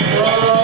Oh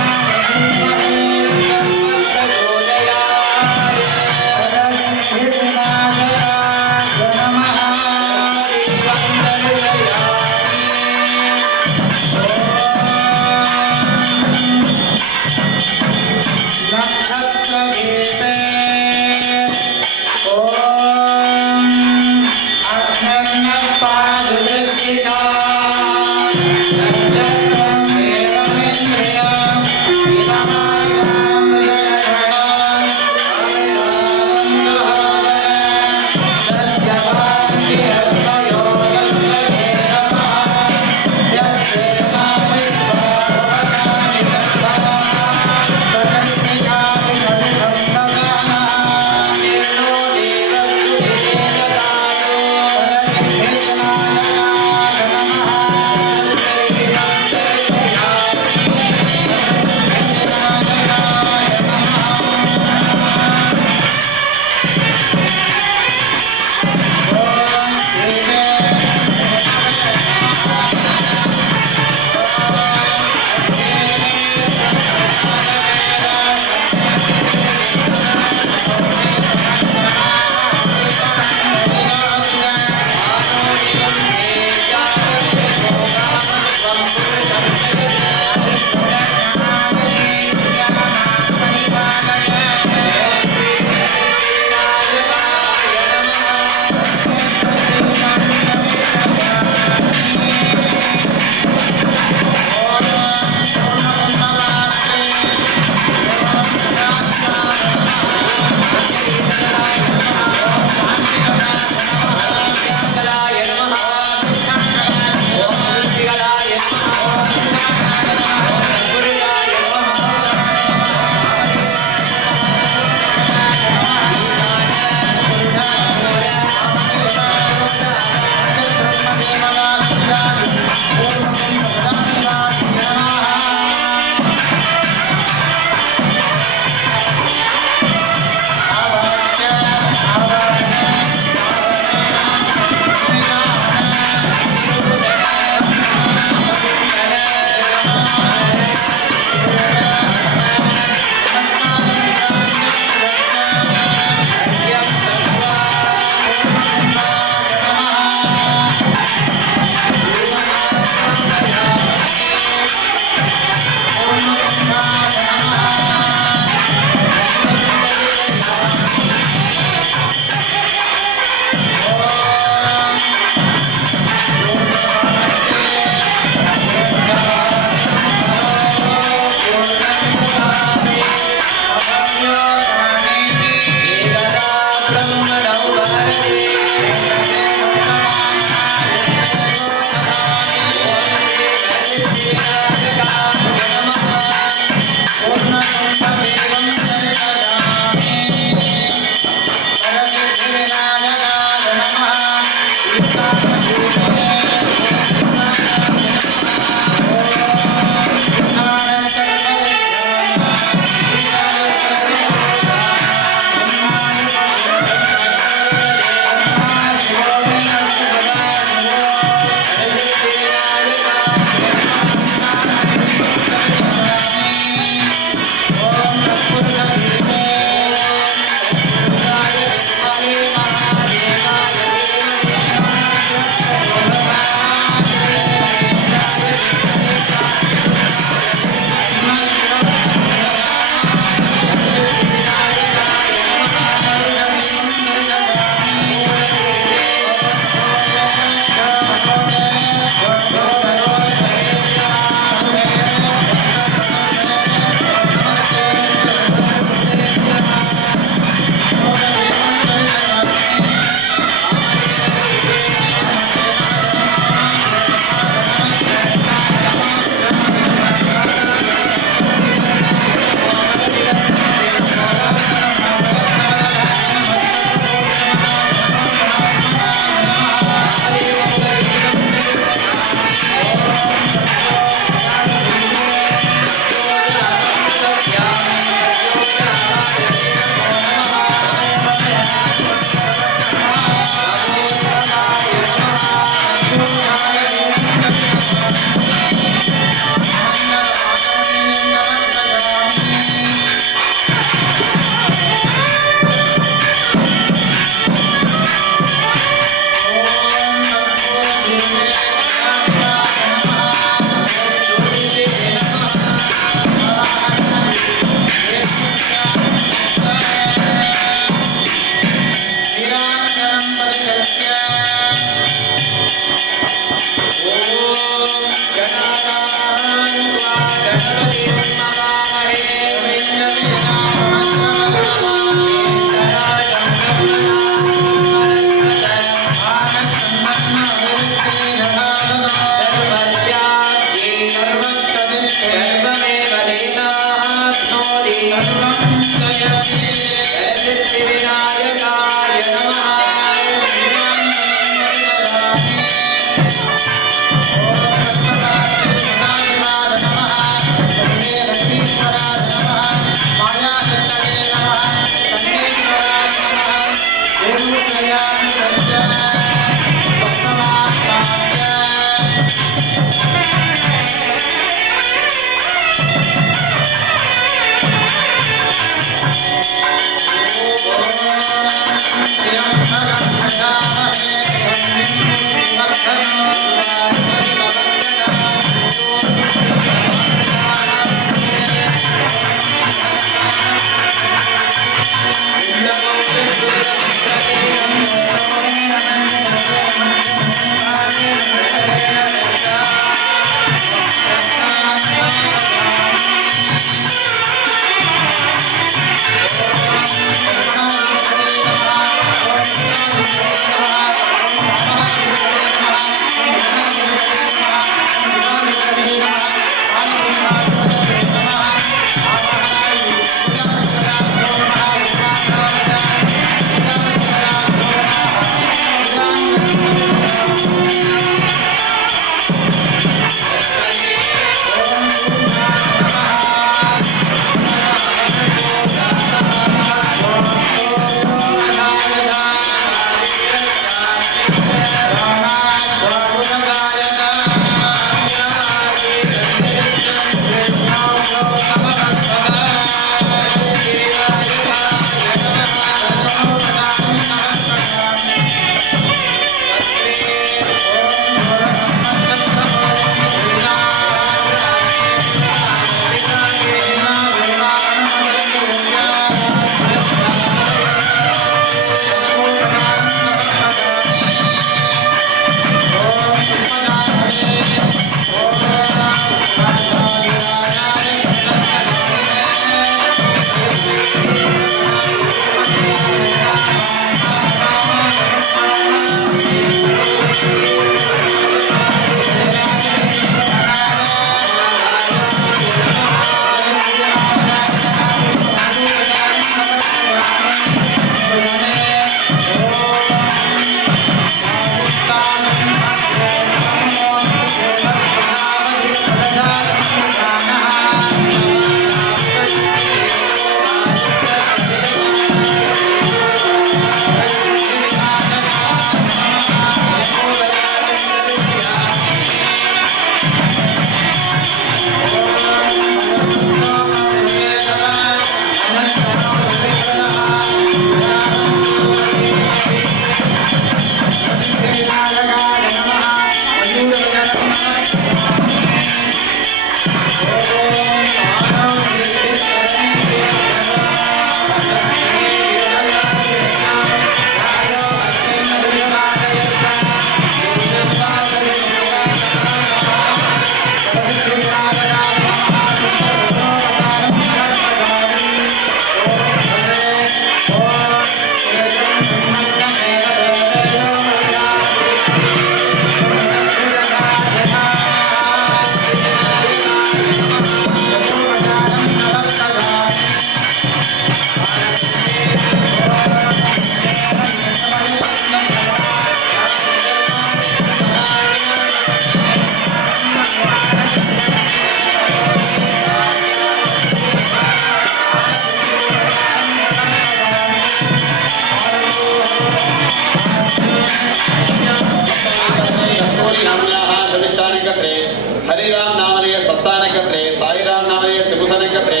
Hariram नामधेय सस्तानकत्रे Sairam नामधेय सिबुसनकत्रे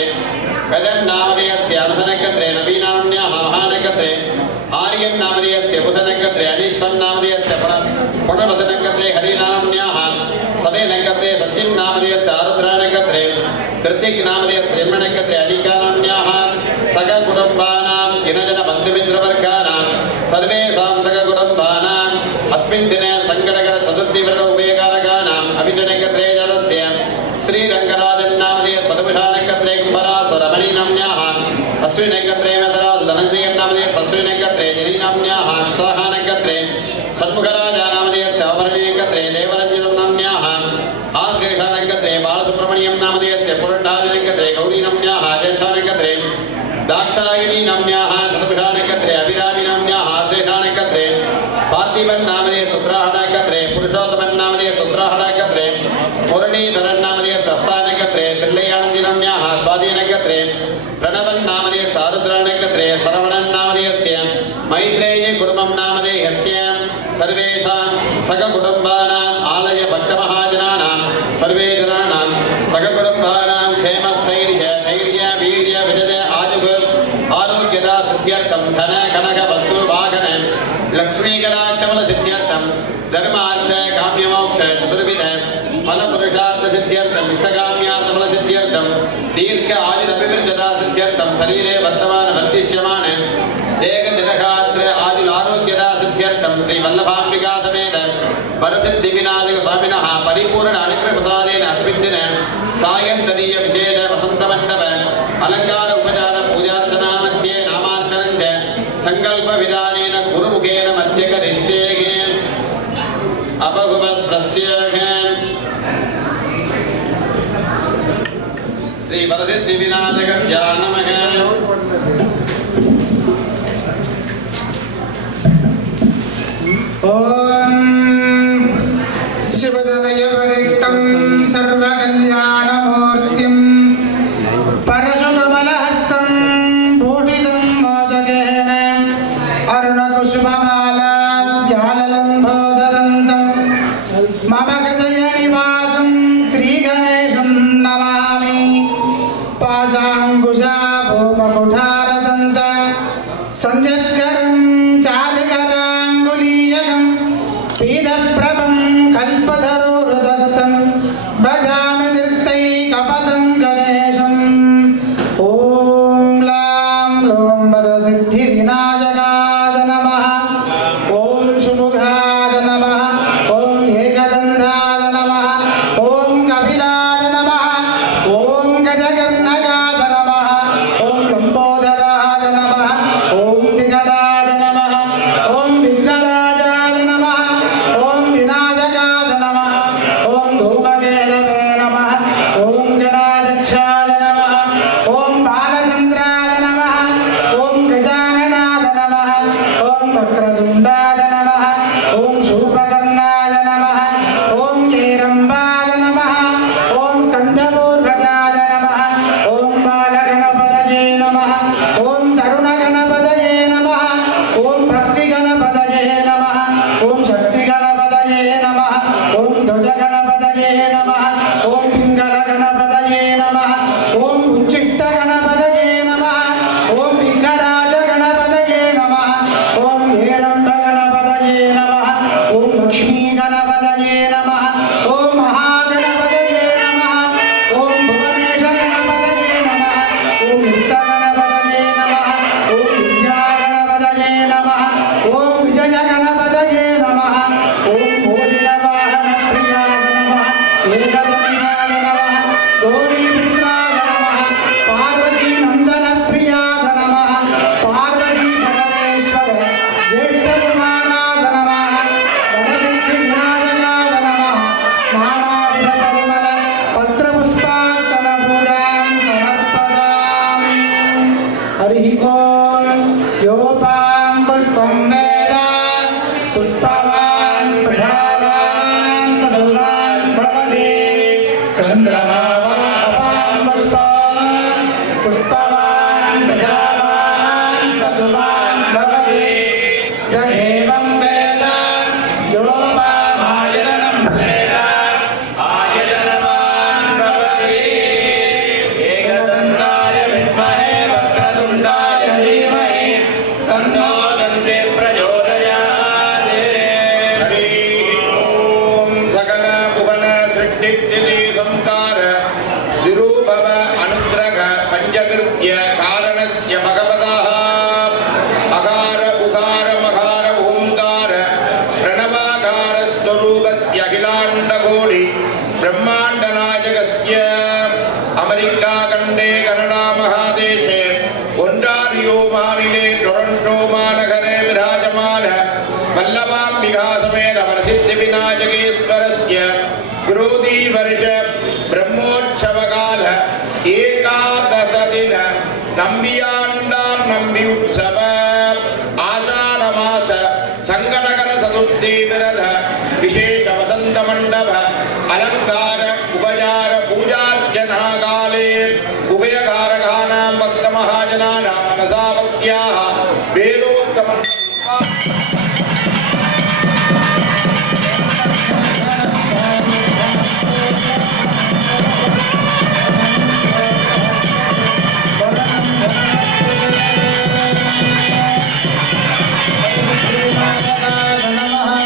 गगन नामधेय स्यानसनकत्रे नवीनान्याः महानकत्रे आर्यन नामधेय सिबुसनकत्रे अनीश्वर नामधेय पुनरसनकत्रे हरिनाम्याः सदेनकत्रे सचिन नामधेय सारुद्रानकत्रे कृतिक नामधेय श्रीमणकत्रे अनिकानाम्याः सग कुटुंबानां इनजन बन्धुमित्रवर्गानां सर्वेषां सग कुटुंबानां अस्मिन् दिने संगडकर चतुर्थी व्रत उभयकारकानां अभिनयकत्रे जलस्य श्री रंगराजन नामधेय सदुषानकत्रे कुम्भरासुरमणि नाम्याः अश्विनकत्रे मेदराज धनंजय नामधेय सश्विनकत्रे जरीनाम्याः सहानकत्रे सन्मुखराजा नामधेय सावर्णिनकत्रे देवरंजित नाम्याः आश्लेषानकत्रे बालसुब्रह्मण्यं नामधेय पुरंडाजनकत्रे गौरी नाम्याः ज्येष्ठानकत्रे दाक्षायणी नाम्न्याः शतभिषाणकत्रे अभिरामी नाम्न्याः शेषाणकत्रे पार्थिवन् नामधेय सुत्राहणकत्रे पुरुषोत्तमन् नामधेय सुत्राहणकत्रे मुरलीधरन् नामधेय सस्तानकत्रे त्रिलयानन्दी नाम्न्याः स्वाधीनकत्रे प्रणवन् नामधेय सारुद्राणकत्रे सरवणन् नामधेयस्य मैत्रेयी कुटुम्बं नामधेयस्य सर्वेषां सककुटुम्बानाम् आलय भक्तमहाजनानां सर्वे जनानां सककुटुम्बानां क्षेमस्थैर्य धैर्य वीर्य विजय आजुः आरोग्यदा सिद्ध्यर्थं धन कनक वस्तु वाहन लक्ष्मीकटाक्षबल सिद्ध्यर्थं धर्मार्थ काम्यमोक्ष चतुर्विध फलपुरुषार्थ सिद्ध्यर्थं इष्टकाम्यार्थफल सिद्ध्यर्थं दीर्घ आयुरभिवृद्धता सिद्ध्यर्थं शरीरे वर्तमान वर्तिष्यमान देह दिनगात्र आयुर आरोग्यदा सिद्ध्यर्थं श्री वल्लभाम्बिका समेत वरसिद्धि विनायक स्वामिनः परिपूर्ण अनुग्रह प्रसादेन अस्मिन् दिने सायन्तनीय विशेष वसंत मंडप अलंकार उपचार पूजार्चना मध्ये नामार्चनं च संकल्प विधानेन गुरुमुखेन मध्य करिष्ये अपगुपस्प्रस्य श्री वरसिद्धि विनायक ध्यानमः ओम शिवदलयवरिष्ठं सर्वकल्याणमूर्तिं परशुकमलहस्तं भूषितं मोदकेन अरुणकुसुममालाभ्याललम्बोदरन्तं मम हृदयनिवासं श्रीगणेशं नमामि पाशाङ्कुशाभूपकुठारदन्त सञ्जत्करं चारुकराङ्गुलीयकं पीतप्रभं कल्पतरोहृदस्थं भजामि नृत्यैकपदं गणेशम् ॐ लां लों वरसिद्धिविनायकाय नमः ॐ सुमुखाय नमः ॐ एकदन्ताय नमः ॐ कपिलाय नमः ॐ गजकर्णकाय नमः ॐ लम्बोदराय नमः ॐ विकटाय नमः ॐ विघ्नराजाय नमः ॐ विनायकाय नमः ॐ धूमकेतवे नमः ॐ गणाध्यक्षाय नमः ॐ बालचन्द्राय नमः ॐ गजाननाय नमः ॐ वक्रतुण्डाय नमः ॐ शूर्पकर्णाय नमः ॐ हेरम्बाय नमः ॐ स्कन्दपूर्वजाय नमः ॐ बालगणपतये नमः ॐ तरुणगणपतये नमः ॐ भक्तिगणपतये नमः ॐ शक्तिगणपतये नमः ॐ ध्वजगणपतये नमः ॐ पिङ्गलगणपतये नमः ॐ उच्चिष्टगणपतये नमः ॐ विघ्नराजगणपतये नमः ॐ हेरम्बगणपतये नमः ॐ लक्ष्मीगणपतये नमः ॐ महागणपतये नमः ॐ भुवनेशगणपतये नमः ॐ नित्यगणपतये नमः ॐ विद्यागणपतये नमः ॐ विजयगणपतये नमः ॐ भोजवाहनप्रियाय नमः एकदन्ताय नमः गौरीपुत्राय नमः पार्वतीनन्दनप्रियाय नमः पार्वतीपरमेश्वर ज्येष्ठकुमाराय नमः वरसिद्धिविनायकाय नमः नानाविधपरिमल पत्रपुष्पार्चनपूजां समर्पयामि हरिः ॐ योपां पुष्पं वेद पुष्पवान् प्रजावान् पशुवान् भवति चन्द्रमा वा अपां पुष्पान् पुष्पवान् प्रजावान् पशुवान् भवति तदेवं वेद योपामायतनं वेद आयतनवान् भवति एकदन्ताय विद्महे वक्रतुण्डाय धीमहि तन्नो दन्ते प्रचोदयात् हरिः ॐ सकल भुवन सृष्टिस्थिति संकार विरूपव अनुग्रह पंचकृत्य कारणस्य भगवतः अकार उकार मकार ओंकार प्रणवाकार स्वरूपस्य अखिलाण्डकोटि ब्रह्माण्डनायकस्य अमेरिका खण्डे कनडा महादेशे ओंटारियो मानिले टोरंटो महानगरे विराजमान वल्लभाम्बिका समेत वरसिद्धिविनायकेश्वरस्य क्रोधी वर्ष ब्रह्मोत्सवकाल एकादश दिन नम्बियाण्ड நம்பி உற்சவ ஆஷாட மாச சங்கடகர சதுர்த்தி விரத விசேஷ வசந்த மண்டப அலங்கார உபச்சார பூஜார்ச்சனாகாலே உபயகாரகானாம் பக்த மகாஜனானாம் மனசா பக்தியாக வேதோக்தமம் Namah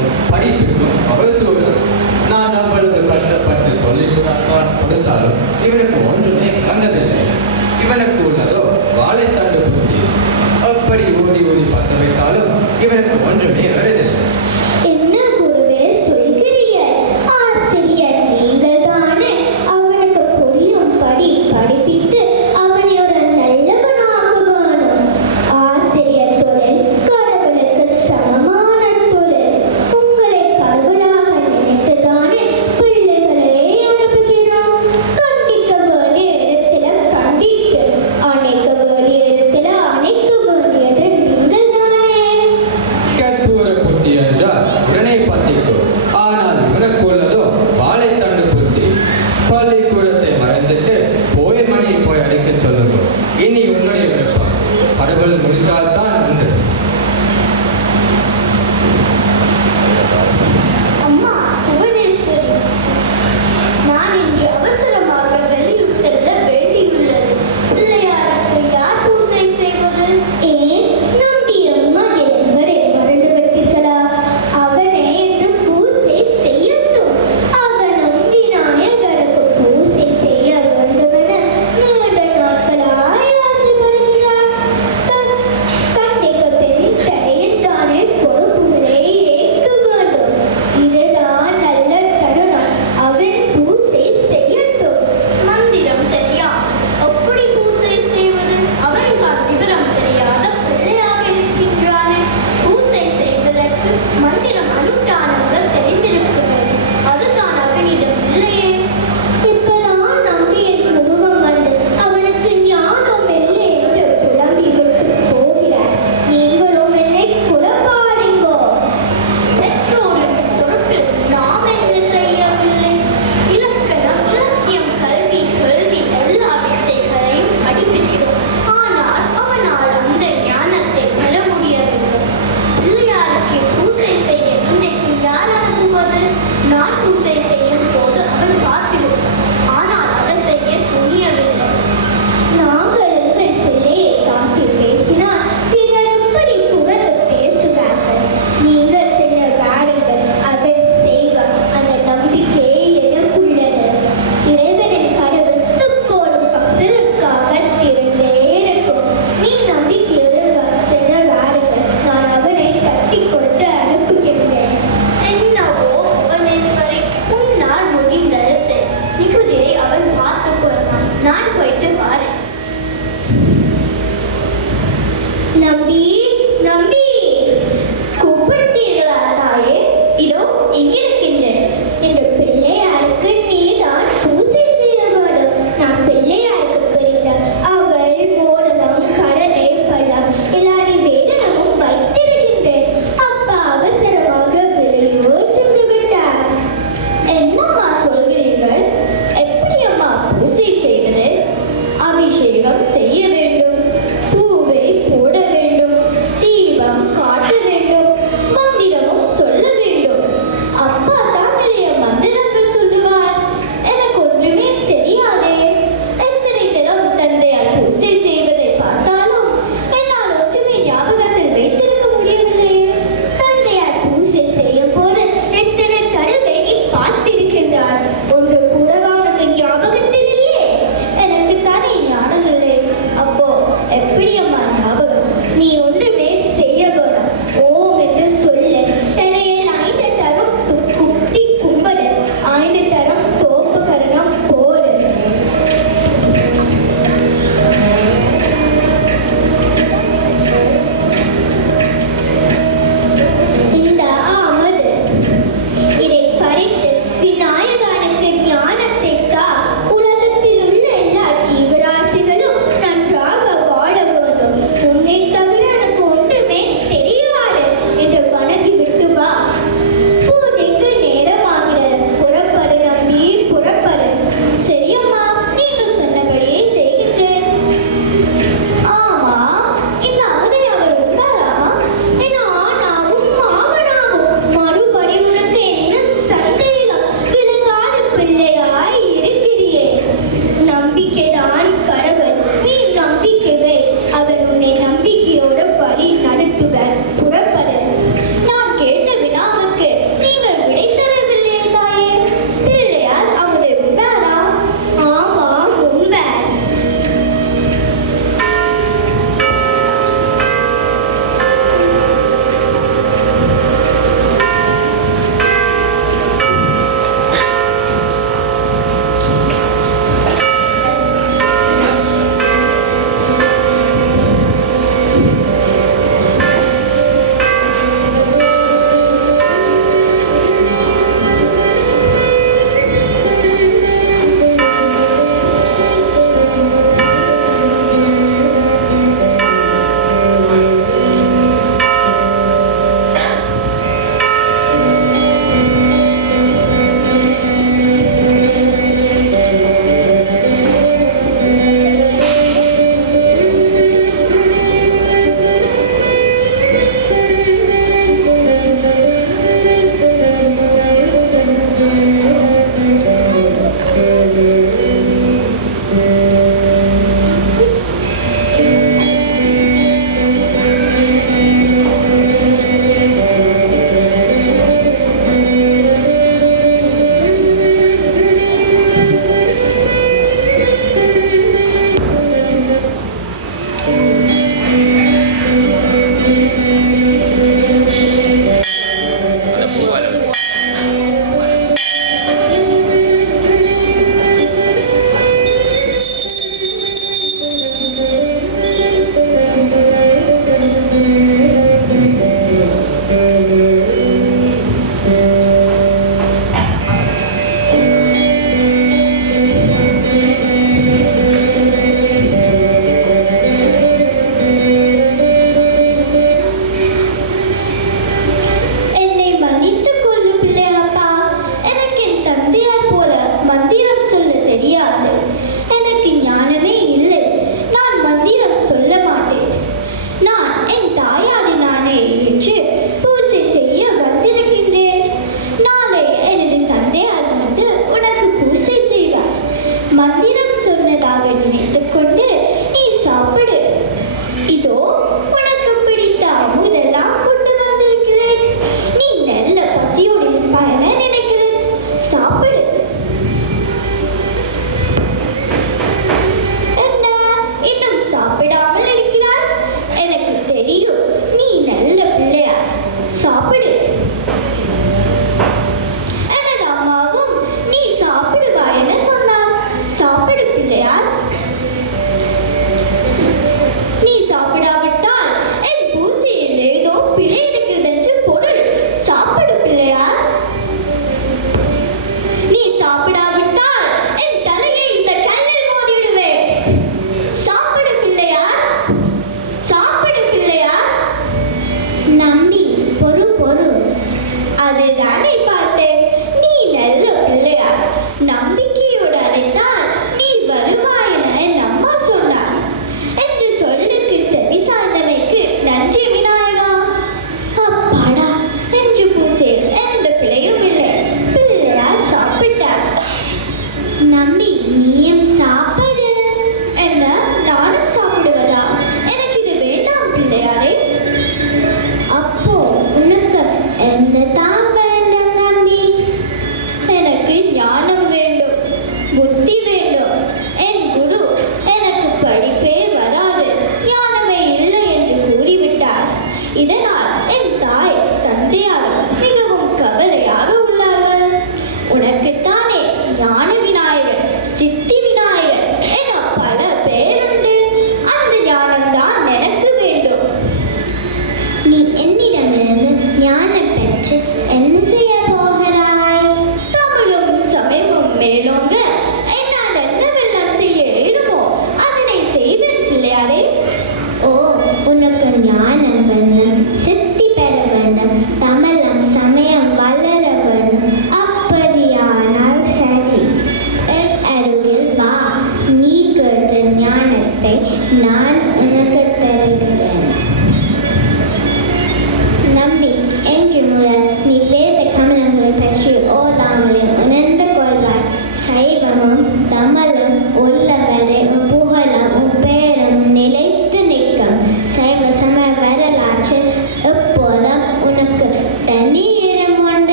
அறிவுக்கும் படிப்புக்கும் பகுத்தூரம். நான் நம்மளுக்கு கஷ்டப்பட்டு சொல்லிக் கொடுத்தாலும் இவனுக்கு ஒன்றுமே வந்ததில்லை. இவனுக்கு உள்ளதோ வாழைத்தண்டு புத்தி. அப்படி ஓடி ஓடி பத்த வைத்தாலும் இவனுக்கு ஒன்றுமே வருதில்லை. என்ன குருவே சொல்கிறீர்கள்? ஆசிரியர் நீங்கள் தானே அவனுக்கு புரியும்படி படிப்பித்து அவனை ஒரு நல்லவனாக வேணும். ஆசிரியர் தொழில் கடவுளுக்கு சமமான தொழில். உங்களை கடவுளாக நினைத்துதானே பிள்ளைகளை அனுப்புகிறோம். கண்டிக்க வேண்டிய இடத்துல கண்டித்து, அணைக்க வேண்டிய இடத்துல அணைக்க வேண்டியது நீங்கள் தானே. கற்பூர புத்தி என்றால்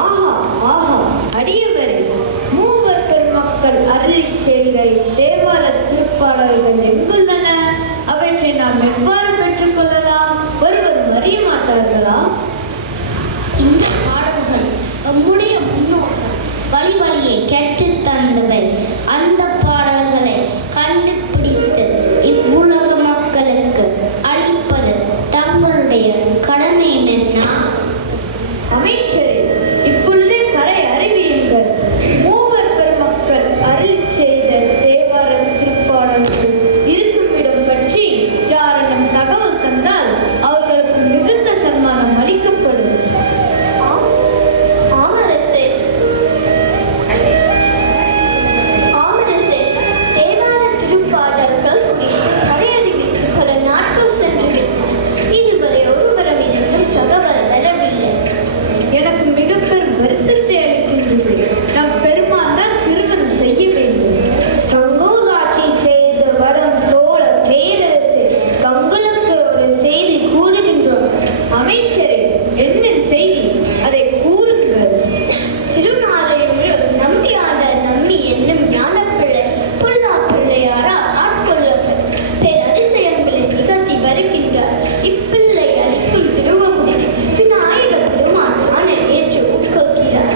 ஆஹா ஆஹா அடியவரே, மூவர் பெருமக்கள் அருளிச் செய்த தேவார திருப்பாடல்கள் எங்குள்ளன? அவற்றை நாம் எவ்வாறு பெற்றுக்கொள்ளலாம்? ஒருவர் அறிய மாட்டார்களா? இந்த பாடல்கள் நம்முடைய முன்னோர்கள் வழி வழியை கற்றுத் தந்தவை. அந்த பாடல்களை கண்டுபிடித்து இவ்வுலக மக்களுக்கு அளிப்பது தங்களுடைய கடமை என்ன? அமைச்சரே, இப்பொழுதே கரை அறிவியுங்கள். மூவர் பெருமக்கள் அருளிச் செய்த தேவார திருப்பாடல்கள் இருக்கும் இடம் பற்றி யாரிடம் தகவல் தந்தால் அவர்களுக்கு மிகுந்த சன்மானம் அளிக்கப்படும். ஆமரசே, தேவார திருப்பாடல்கள் குறித்து கரையறிவித்து பல நாட்கள் சென்றிருக்கும். இதுவரை ஒருவரிடமும் தகவல் வரவில்லை. எனக்கு மிக பெரும் வருத்தத்தை அளிக்கின்றது. நம் பெருமான் தான் திருமணம் செய்ய வேண்டும். சங்கோலாட்சி செய்து வரும் சோழ பேரரசு தங்களுக்கு ஒரு செய்தி கூறுகின்றோம். அமைச்சரே, என்ன செய்தி? அதை கூறுங்கள். திருநாளையூரில் நம்பியாண்டார் நம்பி என்னும் ஞானப்பிள்ளை புல்லா பிள்ளையாரால் ஆட்கொள்ளப்பட்டு பேரதிசயங்களை நிகழ்த்தி வருகின்றார். இப்பிள்ளை அளிக்கும் திருவமுடினை விநாயகர் பெருமான் ஆணை ஏற்று ஊக்குவிக்கிறார்.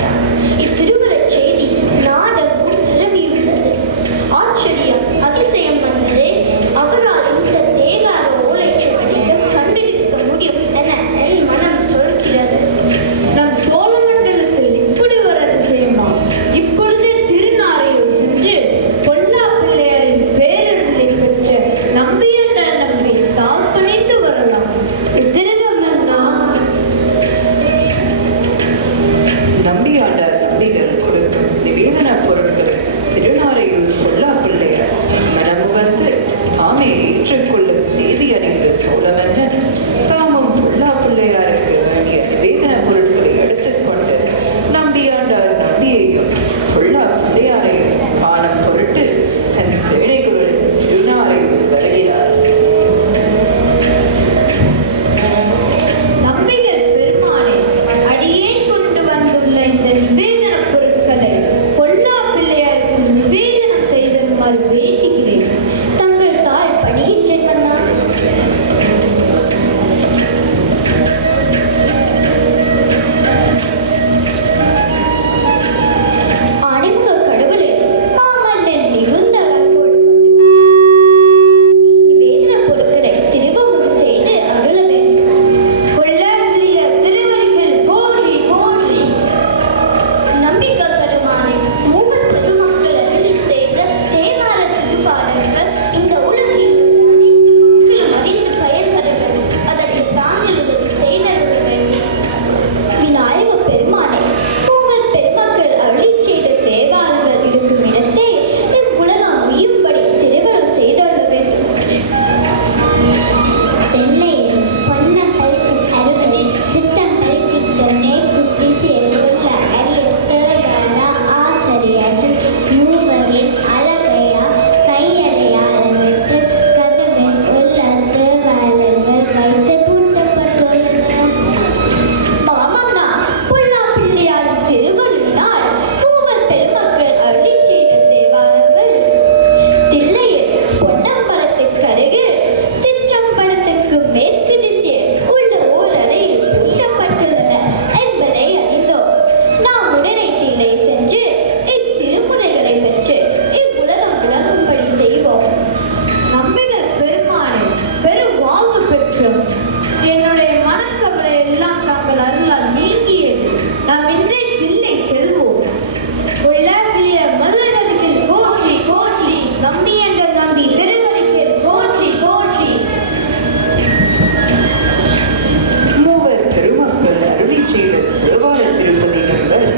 இத்திருவருட் செய்தி நாடெங்கும் நிலவியுள்ளது. ஆச்சரியம், அதிசயம் வந்ததே. அவரால் இந்த தேவார ஓலைச்சுவடியை கண்டுபிடிக்க முடியும் என என் மனம் சொல்கிறது. நம் சோழ மண்டலத்தில் இப்படி ஒரு அதிசயமா? இப்பொழுதே திருநாரையூர் சென்று பொல்லா பிள்ளையாரின் பேரருளை பெற்ற நம்பியாண்டார் நம்பி தாம் துணைந்து வரலாம். திருவமன்னா நம்பியாண்டார் நம்பிகள் கொடுக்கும் நிவேதன பொருட்களை திருநாரையூர் பொல்லா பிள்ளையார் மனமுகந்து தாமே ஏற்றுக்கொள்ளும் செய்தி அறிந்த சோழ மன்னன் தாமும் பொல்லா பிள்ளையாருக்கு வேண்டிய நிவேதன பொருட்களை எடுத்துக்கொண்டு நம்பியாண்டார் நம்பியையும் பொல்லா பிள்ளையாரையும் காணும் பொருட்டு தன் சேனைகளுடன் திருநாரையூர் வருகிறார். நம்பிகள் பெருமானே, அடியேன் கொண்டு வந்துள்ள இந்த நிவேதன பொருட்களை பொல்லா பிள்ளையாருக்கு நிவேதனம் செய்தருமாறு வேண்டுகிறேன். தங்கள் தாய் பணிகின்றேன் மன்னா. ஆணைமுக கடவுளே, மாமன்னன் மிகுந்த அன்போடு நிவேதன பொருட்களை திருவமுது செய்து அருள வேண்டும். பொல்லா பிள்ளையார் திருவடிகள் போற்றி போற்றி. நம்பிக்கை பெருமானே, மூவர் பெருமக்கள் அருளிச் செய்த தேவார திருப்பாடல்கள் இந்த உலகில் உள்ள அனைத்து மக்களும் அறிந்து பயன்பெற வேண்டும். அதற்கு தாங்கள் உதவி செய்தருள வேண்டும். விநாயக பெருமானே, மூவர் பெருமக்கள் அருளிச் செய்த தேவாரங்கள் இருக்கும் இடத்தை இவ்வுலகம் உயிர்படி திருவருள் செய்தருள வேண்டும். தென்னையில் பொன்னப்பைக்கு அருகே சித்தம் பறிப்பித்தனை சுத்தி சேர்ந்துள்ள அரியத்தேகான ஆசிரியர்கள் மூவரின் அழகையா கையடையா அறிவித்து கதவின் உள்ள தேவாலயங்கள் வைத்து பூட்டப்பட்டுள்ளன. மாமன்னா, புல்லா பிள்ளையாரின் திருவருளினால் மூவர் பெருமக்கள் அருளிச் செய்த தேவாரங்கள் தில்லையில் பொன்னம்பலத்திற்கு அருகில் சிற்றம்பலத்திற்கு மேற்கு திசையில் உள்ள ஓர் அறையில் பூட்டப்பட்டுள்ளன என்பதை அறிந்தோம். நாம் உடனே தில்லை சென்று இத்திருமுறைகளை பெற்று இவ்வுலகம் விளங்கும்படி செய்வோம். நம்பிகள் பெருமானே, பெரும் வாழ்வு பெற்றோம். என்னுடைய மனக்கவலை எல்லாம் தாங்கள் அருளால் நீங்கியது. நாம் இன்றே தில்லை செல்வோம். பொல்லா பிள்ளையார் மதுரடிகள் போற்றி போற்றி. நம்பி என்ற நம்பி திருவடிகள் போற்றி போற்றி. மூவர் பெருமக்கள் அருளி செய்த திருவார திருப்பதி கண்கள்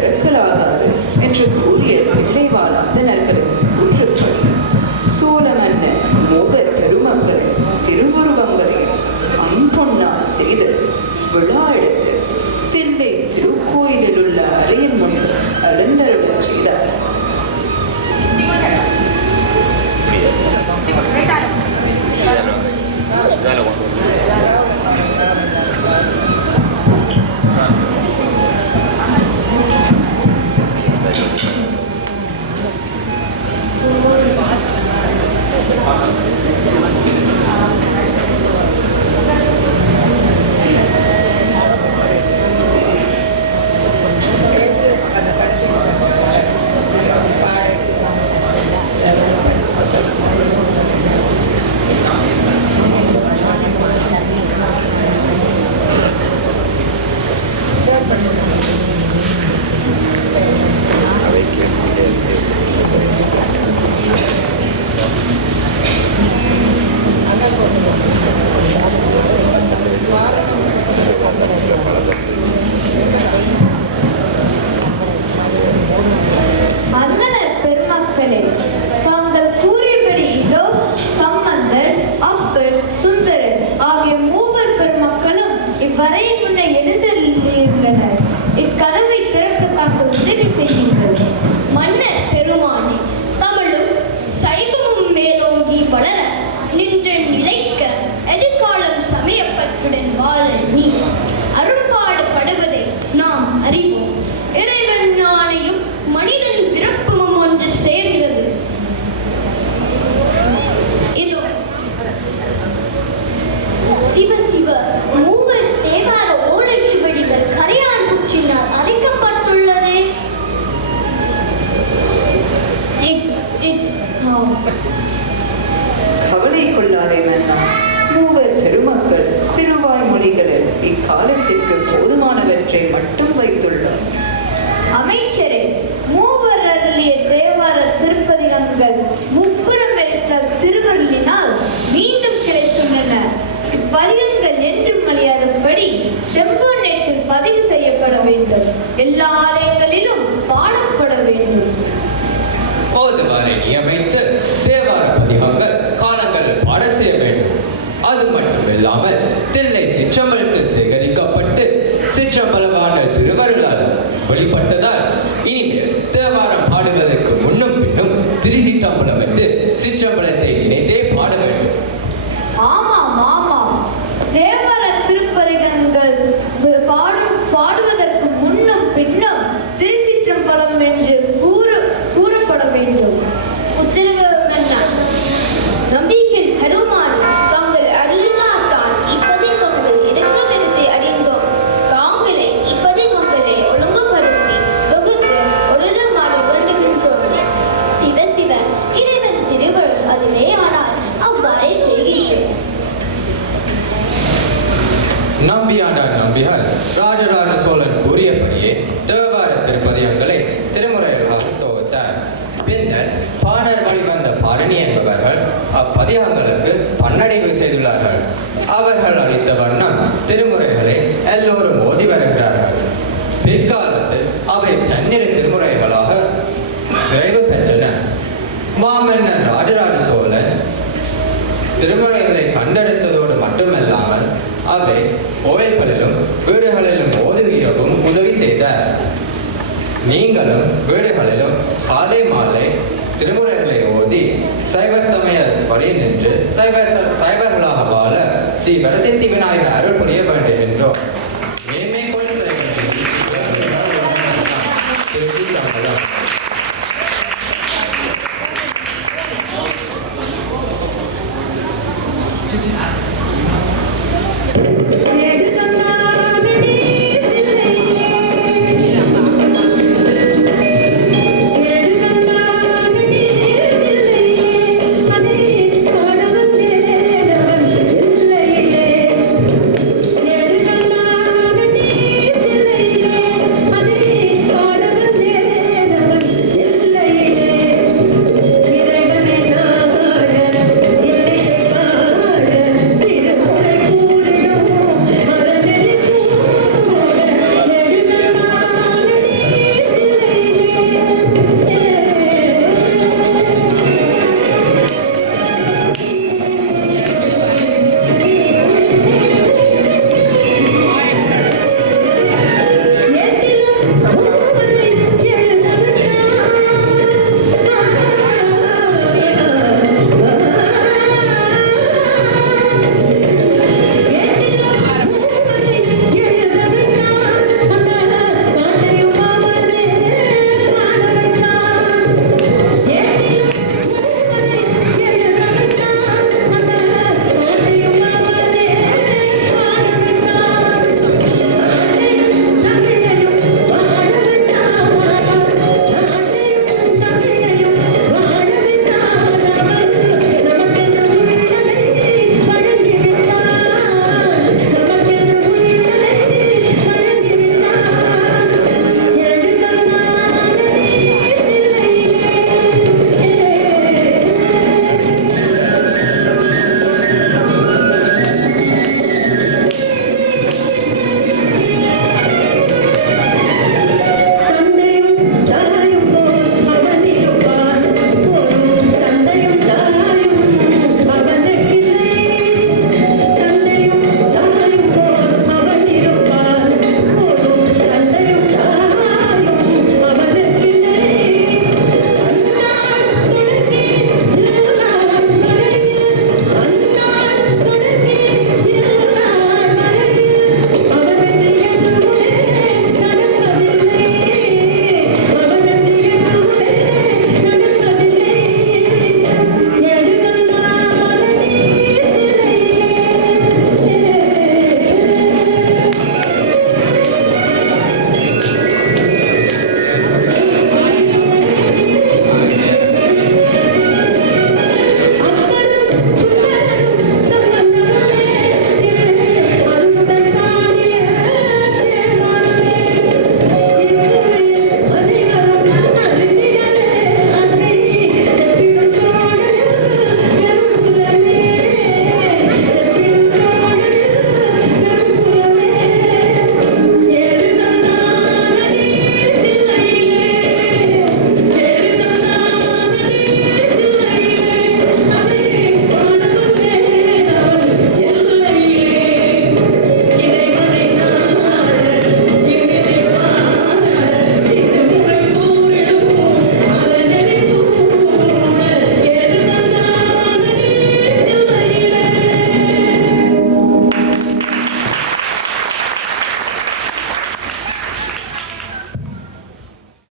திறக்கலாகாது என்று கூறிய பிள்ளைவாழாந்தனர்களும் கூற்றுப்படி சோழ மன்னன் மூவர் பெருமக்களின் திருவுருவங்களை அம்பொன்னால் செய்து விழா எடுத்து தில்லை திருக்கோயிலில் உள்ள அறையின் முன் எழுந்தருளச் செய்தார். அந்தணர் பெருமக்களே, தாங்கள் கூறியபடி இதோ சம்பந்தர், அப்பர், சுந்தரர் ஆகிய மூவர் பெருமக்களும் இவ்வரையின் முன்னே எழுந்தருளியுள்ளனர். இக்கதவை திறக்க தாங்கள் உதவி செய்யுங்கள். மன்னர் பெருமானே, தமிழும் சைவமும் மேலோங்கி வளர நின்று நிலைக்க எதிர்காலம் சமயப்பற்றுடன் வாழ நீ அருள்பாடுபடுவதை நாம் அறிவோம். இறைவன் ஆணையும் மனிதன் விருப்பமும் ஒன்று சேர்ந்தது. இதோ சிவ சிவ, மூவர் தேவார ஓலைச்சுவடிகள் கரையான் குச்சினால் அரைக்கப்பட்டுள்ளதே. கவலை கொள்ளாதே மன்னா, மூவர் பெருமக்கள் திருவாய்மொழிகளில் இக்காலத்திற்கு போதுமானவற்றை மட்டும் வைத்துள்ளோம். அமைச்சரே, மூவர் அருளிய தேவார திருப்பதிகங்கள் முப்புறம் எடுத்த திருவருளினால் மீண்டும் கிடைத்துள்ளன. இப்பதிகங்கள் என்றும் அழியாதபடி செம்பொன்னேற்றில் பதிவு செய்யப்பட வேண்டும். எல்லா ஆலயங்களிலும் பாடப்பட வேண்டும். ஓதுவாரை நியமித்து தேவார பதிகங்கள் காலங்களில் பாட செய்ய வேண்டும். அது மட்டுமில்லாமல் தில்லை சிற்றம்பலத்தில் சேகரிக்கப்பட்டு சிற்றம்பலவாணர் திருவருளால் வெளிப்பட்டதால் இனிமேல் தேவாரம் பாடுவதற்கு முன்னும் பின்னும் திருச்சிற்றம்பலம் வந்து சிற்றம்பலத்தை இணைத்தே பாட வேண்டும். ஆமாம் ஆமாம், தேவார திருப்பதிகங்கள் பாடுவதற்கு முன்னும் பின்னும் திருச்சிற்றம்பலம் என்று கூறப்பட வேண்டும். உத்தரவு மன்னா. நம்பிக்கை பெருமான் தங்கள் அருளினால்தான் இப்பதிகங்கள் இறக்கமிருத்தை அடைந்தோம். தாங்களே இப்பதிகங்களை ஒழுங்குபடுத்தி தொகுத்து ஒருளமாட வேண்டுகின்றோம். சிவ சிவ, இறைவன் திருவருள் அதுவே. ஆனால் அவ்வாறே செய்கிறேன். நம்பியாண்டார் நம்பியார் ராஜராஜ சோழன் கூறியபடியே தேவார திருப்பதிகங்களை திருமுறைகளாக தொகுத்தார். பின்னர் பாடர் வழிவந்த பாரணி என்பவர்கள் அப்பதிகங்களுக்கு பன்னடைவு செய்துள்ளார்கள். அவர்கள் அளித்த வண்ணம் திருமுறைகளை எல்லோரும் ஓதி வருகிறார்கள். பிற்காலத்தில் அவை பன்னிரு திருமுறைகளாக நிறைவு பெற்றன. மாமன்னன் ராஜராஜ சோழன் திருமுறைகளை கண்டெடுத்ததோடு மட்டுமல்லாமல் அவை கோயில்களிலும் வீடுகளிலும் ஓதுகிறவும் உதவி செய்தார். நீங்களும் வீடுகளிலும் காலை மாலை திருமுறைகளை ஓதி சைவ சமய வழி நின்று சைவர்களாக வாழ ஸ்ரீ வரசித்தி விநாயகர் அருள் புரிய வேண்டும் என்றோம்.